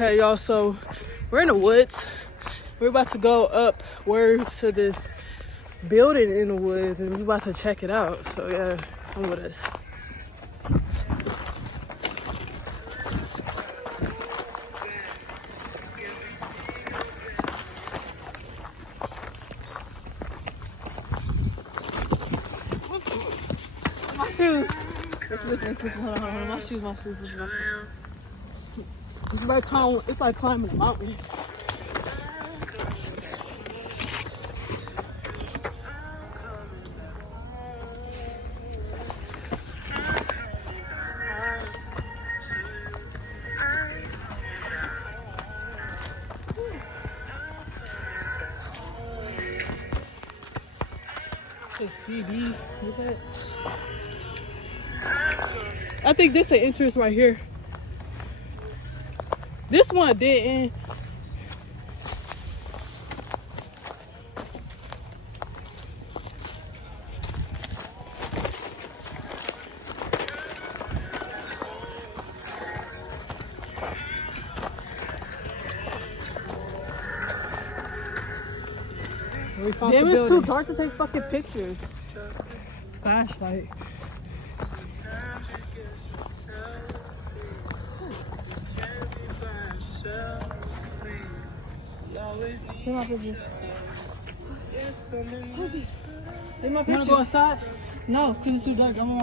Hey y'all, so we're in the woods. We're about to go upwards to this building in the woods and we're about to check it out. So yeah, come with us. My shoes. Hold on. My shoes. It's like climbing a mountain. It's CD. What's that? I think this is the entrance right here. This one didn't. Damn, it's too dark to take fucking pictures. Flashlight. Take my picture. Take my picture. You wanna go outside? No, because it's too dark. I'm on.